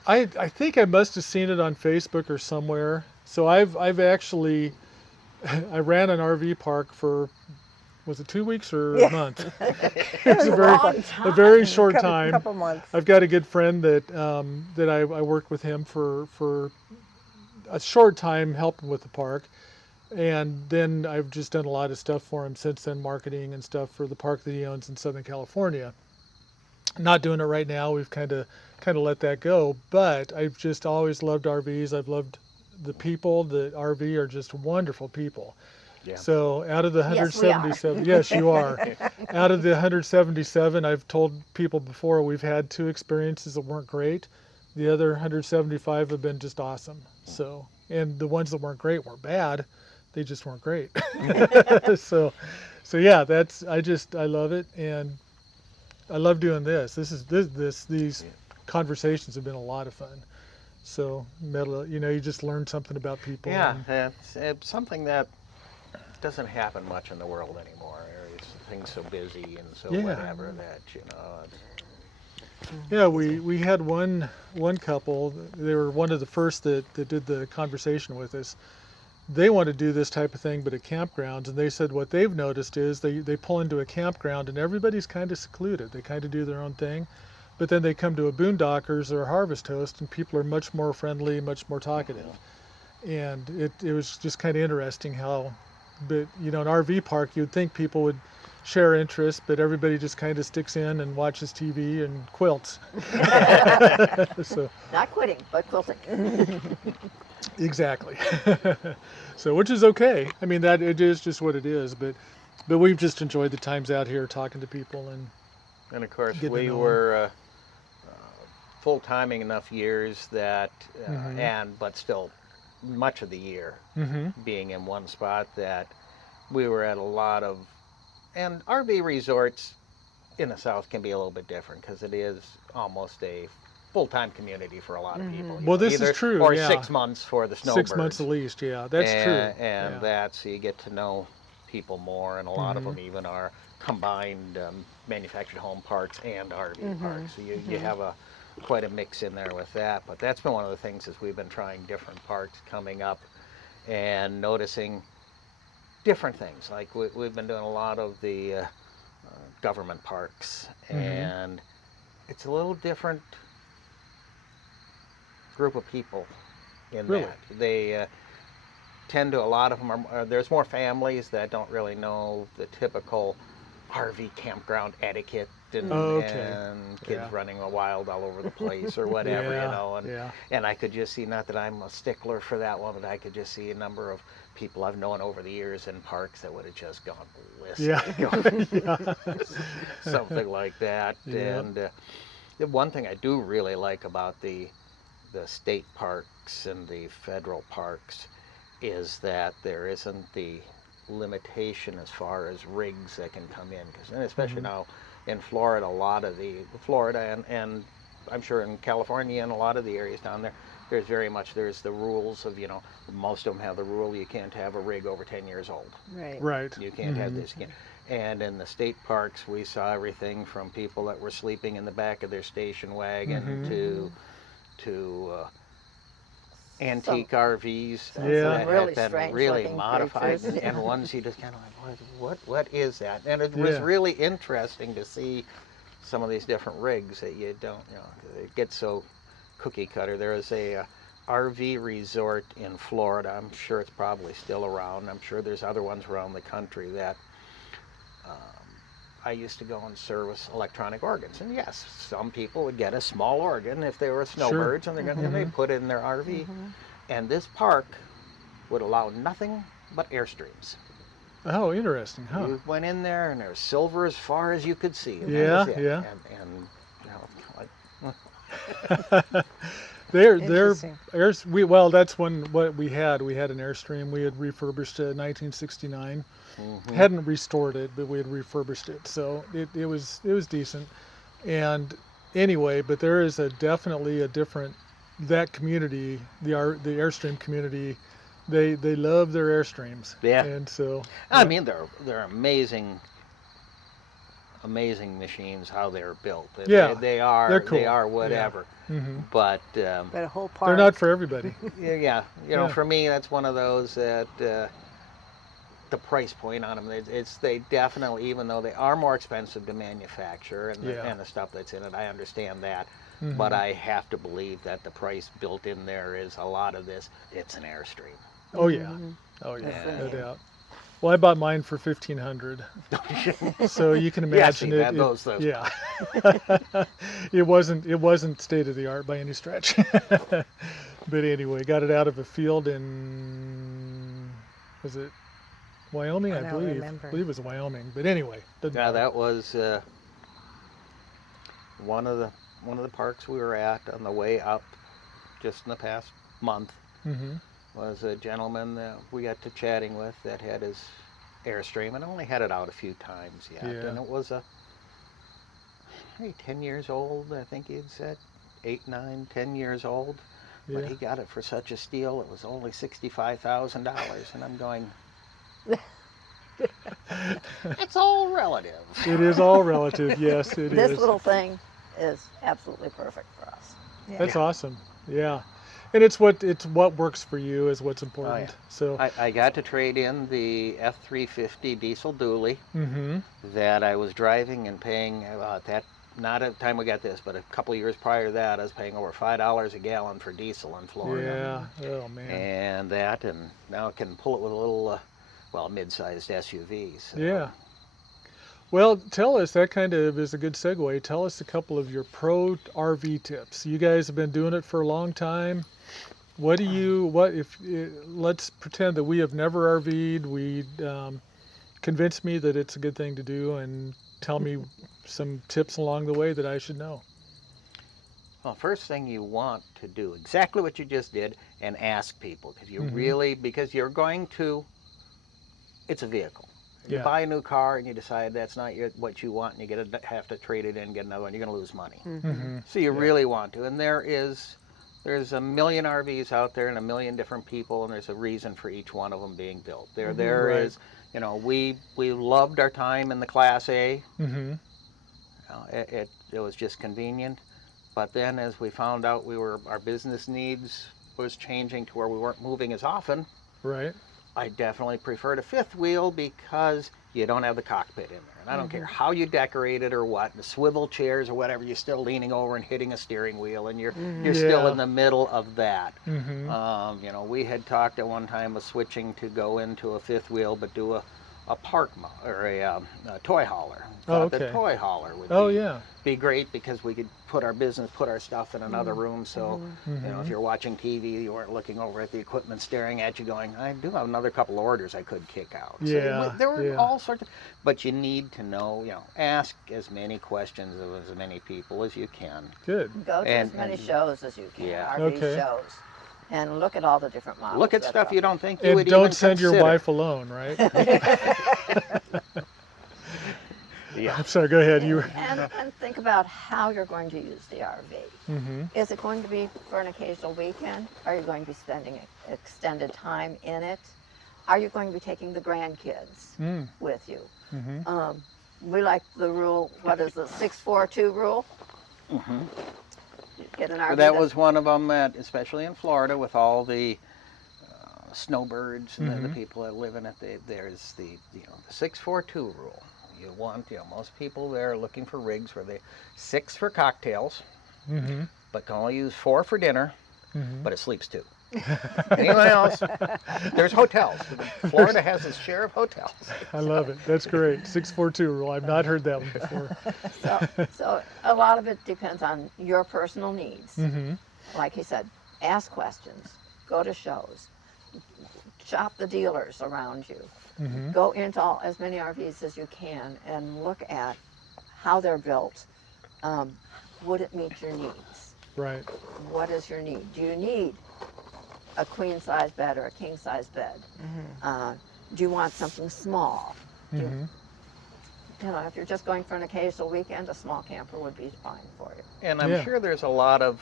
I think I must have seen it on Facebook or somewhere. So I've actually I ran an RV park for, was it 2 weeks or a month? It was a very short time. Couple months. I've got a good friend that I worked with him for a short time helping with the park, and then I've just done a lot of stuff for him since then, marketing and stuff for the park that he owns in Southern California. Not doing it right now. We've kind of let that go, but I've just always loved RVs. I've loved the people. The RV are just wonderful people. Yeah. So out of the Yes, we are. 177, yes, you are. Out of the 177, I've told people before we've had 2 experiences that weren't great. The other 175 have been just awesome. So, and the ones that weren't great weren't bad. They just weren't great. So yeah, I love it, and I love doing this. These conversations have been a lot of fun. So, you just learn something about people. Yeah, and- it's something that doesn't happen much in the world anymore. Things so busy and so Yeah. whatever that Yeah, we had one couple. They were one of the first that did the conversation with us. They want to do this type of thing, but at campgrounds. And they said what they've noticed is they pull into a campground and everybody's kind of secluded. They kind of do their own thing. But then they come to a Boondockers or a Harvest Host, and people are much more friendly, much more talkative. And it was just kind of interesting how, but an RV park, you'd think people would share interests, but everybody just kind of sticks in and watches TV and quilts. So Not quitting, but quilting. exactly. So which is okay. I mean, that it is just what it is. But we've just enjoyed the times out here talking to people And of course, Getting to we know 'em. were full-timing enough years that, Mhm. but still much of the year Mm-hmm. being in one spot, that we were at a lot of, and RV resorts in the South can be a little bit different because it is almost a full-time community for a lot of people. Well, this is either- true, Or yeah. 6 months for the snowbirds. 6 months at least, yeah. That's true. And Yeah. that, so you get to know people more, and a lot of Mhm. them even are combined manufactured home parks and RV parks. So you have quite a mix in there with that. But that's been one of the things is we've been trying different parks coming up and noticing different things. Like we've been doing a lot of the government parks, and it's a little different group of people in Really? that. They tend to, a lot of them are, there's more families that don't really know the typical RV campground etiquette and, Oh, okay. and kids Yeah. running wild all over the place or whatever, Yeah, and yeah. and I could just see, not that I'm a stickler for that one, but I could just see a number of people I've known over the years in parks that would have just gone ballistic. Yeah. Something like that. Yeah. And the one thing I do really like about the state parks and the federal parks is that there isn't the limitation as far as rigs that can come in, because especially now in Florida, a lot of Florida and I'm sure in California and a lot of the areas down there, there's the rules of, most of them have the rule you can't have a rig over 10 years old. Right. You can't have this. And in the state parks, we saw everything from people that were sleeping in the back of their station wagon to antique RVs that really had been strange really looking modified, creatures. and ones you just kind of like, what is that? And it was really interesting to see some of these different rigs that you don't, it gets so cookie cutter. There is a RV resort in Florida. I'm sure it's probably still around. I'm sure there's other ones around the country that I used to go and service electronic organs. And yes, some people would get a small organ if they were snowbirds, and they put it in their RV. And this park would allow nothing but Airstreams. Oh, interesting, huh? You went in there, and there's silver as far as you could see. And Yeah. Well, that's what we had. We had an Airstream. We had refurbished it in 1969. Hadn't restored it, but we had refurbished it, so it was decent. And anyway, but there is definitely a different, that community, the Airstream community, they love their Airstreams. Yeah. And so I mean, they're amazing machines, how they're built. They are. They're cool. They are whatever. But But a whole park. they're not for everybody. For me, that's one of those that the price point on them, they definitely, even though they are more expensive to manufacture and the stuff that's in it, I understand that. But I have to believe that the price built in there is a lot of this. It's an Airstream. Oh yeah, no doubt. Well, I bought mine for $1,500, so you can imagine those. Yeah, it wasn't state of the art by any stretch. But anyway, got it out of a field in, was it Wyoming? I believe it was Wyoming. But anyway, that was one of the parks we were at on the way up, just in the past month. Was a gentleman that we got to chatting with that had his Airstream and only had it out a few times yet. And it was maybe 10 years old, I think he had said. 8, 9, 10 years old. But he got it for such a steal. It was only $65,000. And I'm going, it's all relative. It is all relative, yes, it is. This little thing is absolutely perfect for us. That's awesome, yeah. And it's what works for you is what's important. So I got to trade in the F350 diesel dually that I was driving and paying not at the time we got this, but a couple of years prior to that, I was paying over $5 a gallon for diesel in Florida. Yeah, oh man. And now I can pull it with a little, mid-sized SUV. So. Yeah. Well, tell us, that kind of is a good segue. Tell us a couple of your pro RV tips. You guys have been doing it for a long time. Let's pretend that we have never RV'd. Convince me that it's a good thing to do, and tell me some tips along the way that I should know. Well, first thing you want to do, exactly what you just did, and ask people, because you're going to, it's a vehicle. You buy a new car and you decide that's not what you want, and you have to trade it in and get another one, you're going to lose money. So you really want to. And there's a million RVs out there and a million different people, and there's a reason for each one of them being built. There is, we loved our time in the Class A. It was just convenient. But then as we found out our business needs was changing to where we weren't moving as often. Right. I definitely preferred a fifth wheel because you don't have the cockpit in there. And I don't care how you decorate it or what, the swivel chairs or whatever, you're still leaning over and hitting a steering wheel, and you're still in the middle of that. We had talked at one time of switching to go into a fifth wheel, but do a toy hauler. The toy hauler would be great because we could put our stuff in another room. So, if you're watching TV, you weren't looking over at the equipment staring at you going, I do have another couple orders I could kick out. So there were all sorts of, but you need to know, ask as many questions of as many people as you can. Good. Go to as many shows as you can, RV shows. and look at all the different models. Look at that stuff are you out don't think you And would don't even send your consider. wife alone, right? Yeah. I'm sorry, go ahead. You were. And think about how you're going to use the RV. Mm-hmm. Is it going to be for an occasional weekend? Are you going to be spending extended time in it? Are you going to be taking the grandkids with you? Mm-hmm. We like the rule, what is the 642 rule? Mm-hmm. Get an But RV that was one of them, especially in Florida, with all the snowbirds and the people that live in it. There's the the 642 rule. You want most people there are looking for rigs where they 6 for cocktails, Mm-hmm. but can only use 4 for dinner, Mm-hmm. but it sleeps 2. Anyone else? There's hotels. Florida has its share of hotels. I love it. That's great. 642 rule. I've not heard that one before. So a lot of it depends on your personal needs. Mm-hmm. Like he said, ask questions, go to shows, shop the dealers around you, Mm-hmm. go into as many RVs as you can and look at how they're built. Would it meet your needs? Right. What is your need? Do you need a queen size bed or a king size bed? Do you want something small? Mm-hmm. If you're just going for an occasional weekend, a small camper would be fine for you. And I'm Yeah. sure there's a lot of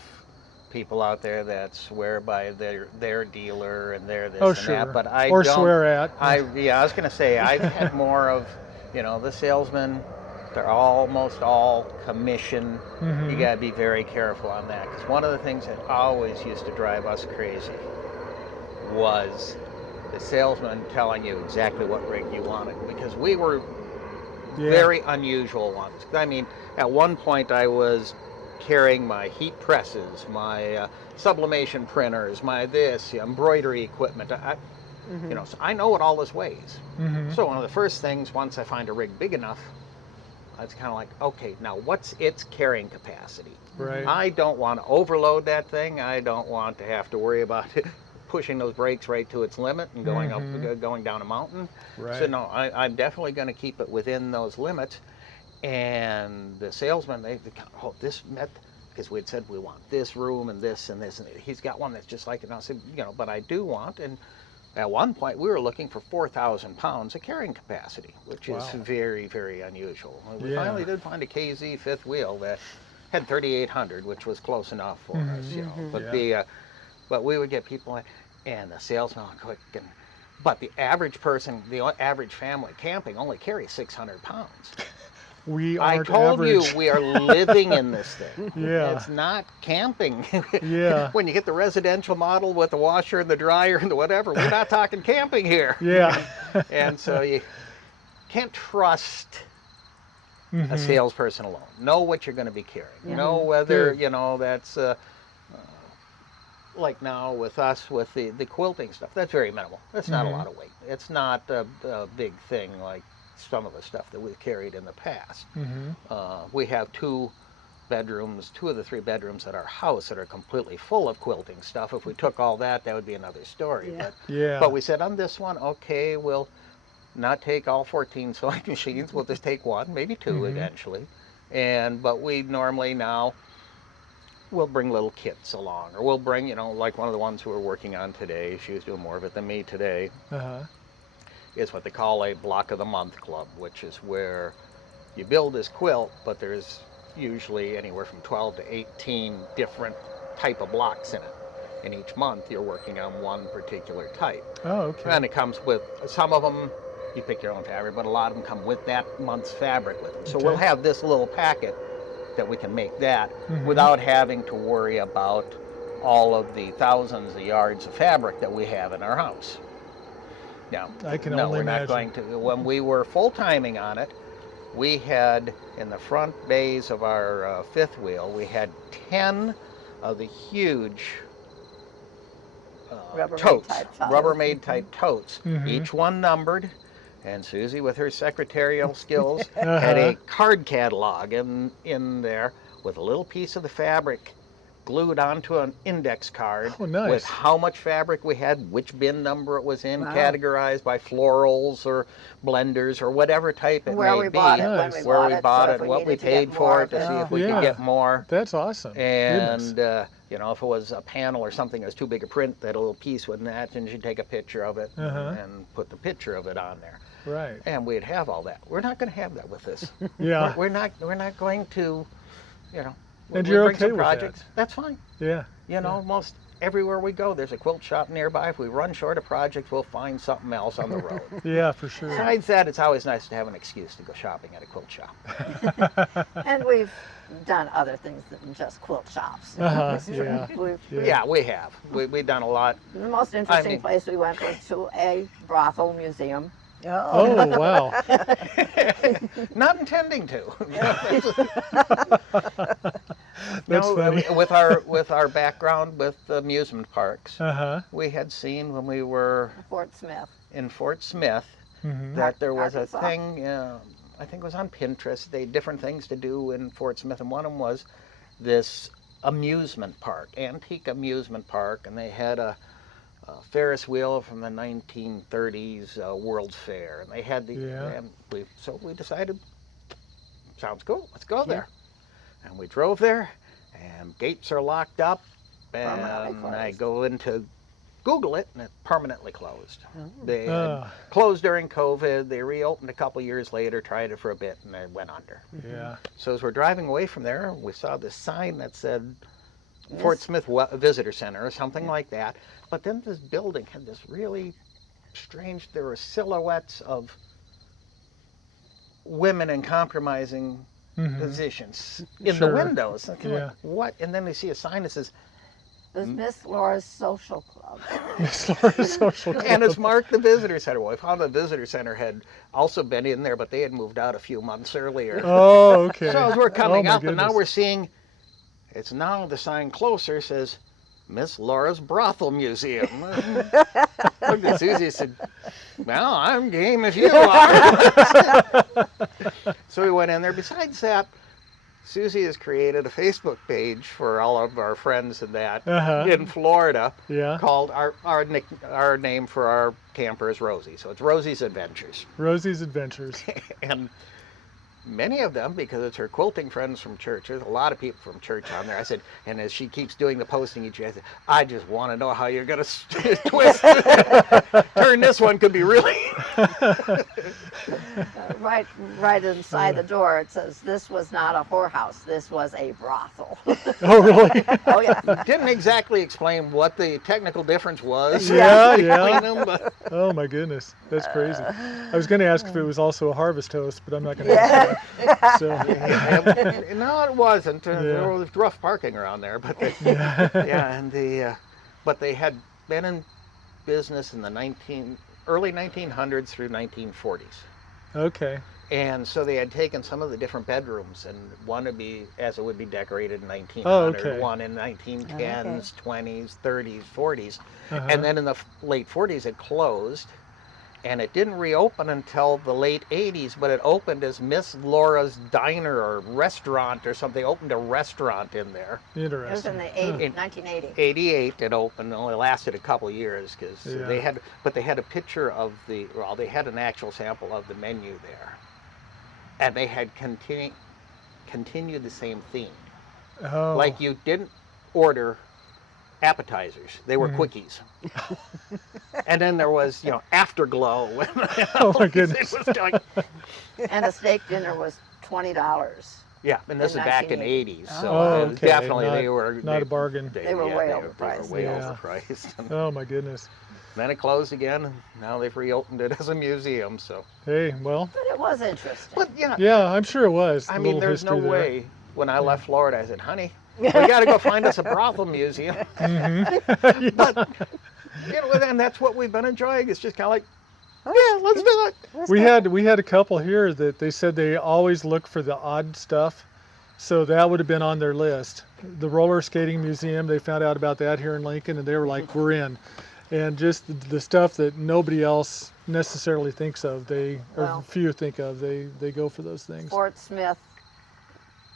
people out there that swear by their dealer and their this Oh, and sure. that, but I Or don't. swear at. I was going to say I've had more of, the salesmen. They're almost all commission. Mhm. You got to be very careful on that, because one of the things that always used to drive us crazy was the salesman telling you exactly what rig you wanted, because we were Yeah. very unusual ones. I mean, at one point I was carrying my heat presses, my sublimation printers, my embroidery equipment. So I know what all this weighs. Mhm. So one of the first things, once I find a rig big enough, it's kind of like, okay, now what's its carrying capacity? Right. I don't want to overload that thing. I don't want to have to worry about pushing those brakes right to its limit and going going down a mountain. Right. So no, I'm definitely going to keep it within those limits. And the salesman, this met, because we'd said we want this room and this and this, and he's got one that's just like it. And I said, but I do want, and at one point we were looking for 4,000 pounds of carrying capacity, which is Wow. very, very unusual. And we Yeah. finally did find a KZ fifth wheel that had 3,800, which was close enough for us, But Yeah. but we would get people, and the salesman would quick, but the average person, the average family camping only carries 600 pounds. We I aren't told average. you we are living in this thing. Yeah. It's not camping. Yeah. When you get the residential model with the washer and the dryer and the whatever, we're not talking camping here. Yeah. And so you can't trust a Mhm. salesperson alone. Know what you're going to be carrying. Yeah. Know whether, Good. that's like now with us with the quilting stuff. That's very minimal. That's not a lot of weight. It's not a big thing like some of the stuff that we've carried in the past. Mhm. We have two of the three bedrooms at our house that are completely full of quilting stuff. If we took all that would be another story. Yeah. Yeah. But we said on this one, okay, we'll not take all 14 sewing machines. We'll just take one, maybe two eventually. But we normally now we'll bring little kits along, or we'll bring, like one of the ones who we're working on today. She was doing more of it than me today. Uh-huh. Is what they call a block of the month club, which is where you build this quilt, but there's usually anywhere from 12 to 18 different type of blocks in it. And each month you're working on one particular type. Oh, okay. And it comes with, some of them you pick your own fabric, but a lot of them come with that month's fabric with them. So we'll have this little packet that we can make that without having to worry about all of the thousands of yards of fabric that we have in our house. Now, I can no, only we're not imagine. going to. When we were full-timing on it, we had, in the front bays of our fifth wheel, we had 10 of the huge totes, Rubbermaid type totes, each one numbered. And Susie, with her secretarial skills, had a card catalog in there with a little piece of the fabric glued onto an index card nice. with how much fabric we had, which bin number it was in, Wow. categorized by florals or blenders or whatever type it Where may we be. bought it, Nice. Where we bought so it, if what we needed to get paid more for it of to see if we Yeah. could get more. That's awesome. Goodness. And You know, if it was a panel or something that was too big a print, that little piece wouldn't match, and she'd take a picture of it and put the picture of it on there. Right. And we'd have all that. We're not going to have that with this. Yeah. We're not going to, you know. And we you're bring okay some with projects. that? That's fine. Yeah. You know, most everywhere we go, there's a quilt shop nearby. If we run short of projects, we'll find something else on the road. Yeah, for sure. Besides that, it's always nice to have an excuse to go shopping at a quilt shop. And we've done other things than just quilt shops. Yeah. Yeah, we have. We've done a lot. The most interesting place we went was to a brothel museum. Oh, wow. Not intending to. That's funny. With our background with amusement parks, we had seen when we were in Fort Smith that there was Arkansas. a thing. I think it was on Pinterest. They had different things to do in Fort Smith, and one of them was this amusement park, antique amusement park, and they had a Ferris wheel from the 1930s World's Fair, and they had the. And we decided, sounds cool. Let's go there, and we drove there, and gates are locked up, and I go into Google it, and it's permanently closed. They had closed during COVID. They reopened a couple years later, tried it for a bit, and they went under. Yeah. So as we're driving away from there, we saw this sign that said Fort Smith Visitor Center or something like that. But then this building had this really strange, there were silhouettes of women in compromising positions in the windows. Like, what? And then they see a sign that says, It was Miss Laura's Social Club. Miss Laura's Social Club. And it's marked the Visitor Center. Well, I found the Visitor Center had also been in there, but they had moved out a few months earlier. Oh, okay. So as we're coming up, and goodness. now we're seeing, it's now the sign closer says, Miss Laura's Brothel Museum. Looked at Susie and said, well, I'm game if you are. So we went in there. Besides that, Susie has created a Facebook page for all of our friends and that in Florida called our name for our camper is Rosie. So it's Rosie's Adventures. Rosie's Adventures. And many of them, because it's her quilting friends from church, there's a lot of people from church on there. I said, and as she keeps doing the posting each year, I said, I just want to know how you're going to twist it. Turn this one could be really... Right inside the door, it says, this was not a whorehouse, this was a brothel. Oh, really? Oh, yeah. Didn't exactly explain what the technical difference was. Yeah. Between them, but... Oh, my goodness. That's crazy. I was going to ask if it was also a harvest host, but I'm not going to ask that. So. No, it wasn't. There was rough parking around there, but but they had been in business in the early 1900s through 1940s. Okay. And so they had taken some of the different bedrooms, and one would be as it would be decorated in 1900, one in 1910s, 20s, 30s, 40s, and then in the late 40s it closed. And it didn't reopen until the late 80s, but it opened as Miss Laura's Diner or Restaurant or something. Opened a restaurant in there. Interesting. It was in 1980. 88 it opened. It only lasted a couple of years because they had a picture of they had an actual sample of the menu there. And they had continued the same theme. Oh. Like you didn't order appetizers, they were quickies. And then there was, afterglow. Oh my goodness. And a steak dinner was $20. Yeah, and this is back in the 80s, so okay. definitely they were not a bargain. They were way overpriced. They were way overpriced. Oh my goodness. Then it closed again, and now they've reopened it as a museum. So. Hey, well. But it was interesting. But yeah, I'm sure it was. I mean, there's no way. When I left Florida, I said, "Honey, we got to go find us a brothel museum." But and that's what we've been enjoying. It's just kind of like, let's do it. We had a couple here that they said they always look for the odd stuff, so that would have been on their list. The roller skating museum, they found out about that here in Lincoln, and they were like, "We're in." And just the stuff that nobody else necessarily thinks of, or few think of, they go for those things. Fort Smith,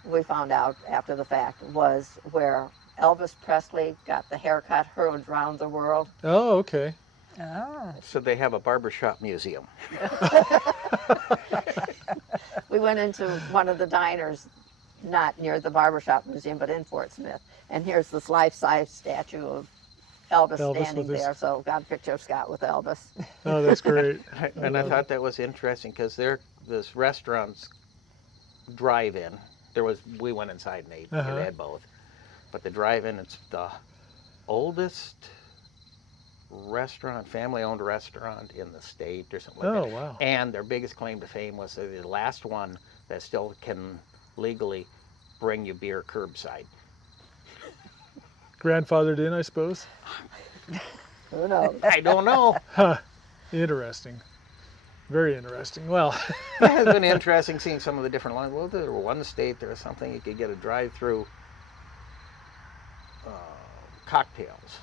we found out after the fact, was where Elvis Presley got the haircut heard around the world. Oh, okay. Oh. So they have a barbershop museum. We went into one of the diners not near the Barbershop Museum, but in Fort Smith. And here's this life-size statue of Elvis standing with his- there. So got a picture of Scott with Elvis. Oh, that's great. And I thought that was interesting because this restaurant's drive-in. We went inside and ate. Uh-huh. They had both, but the drive-in, it's the oldest restaurant, family-owned restaurant in the state or something like Oh, that. wow. And their biggest claim to fame was they're the last one that still can legally bring you beer curbside. Grandfathered in, I suppose. Who knows? I don't know. Huh. Interesting. Very interesting. Well, It has been interesting seeing some of the different lines. Well, there was one state there was something you could get a drive-through cocktails,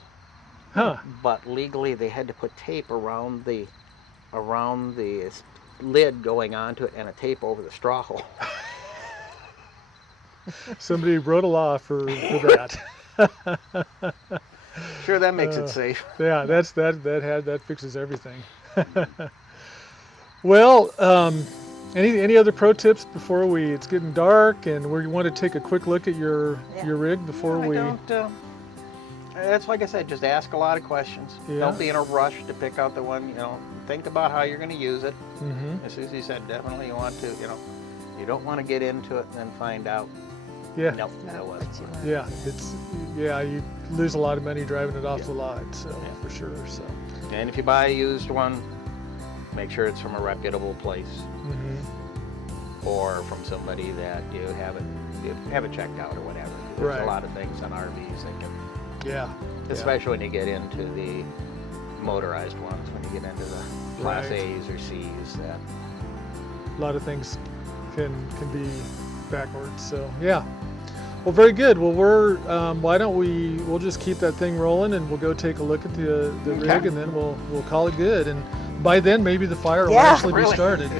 huh. but legally they had to put tape around the lid going onto it and a tape over the straw hole. Somebody wrote a law for that. Sure, that makes it safe. Yeah, that fixes everything. Well, any other pro tips before it's getting dark and we want to take a quick look at your rig before we? That's like I said, just ask a lot of questions. Yeah. Don't be in a rush to pick out the one. Think about how you're going to use it. Mm-hmm. As Susie said, definitely you want to. You don't want to get into it and then find out. Yeah. Nope, that wasn't. Yeah, you lose a lot of money driving it off the lot, so for sure. So. And if you buy a used one, make sure it's from a reputable place Mm-hmm. or from somebody that you have it checked out or whatever. There's Right. a lot of things on RVs that can, Yeah. especially when you get into the motorized ones, when you get into the Class Right. A's or C's. That A lot of things can be backwards. So yeah. Well, very good. Well, why don't we'll just keep that thing rolling and we'll go take a look at the rig and then we'll call it good. And by then maybe the fire will Yeah, actually be really. started.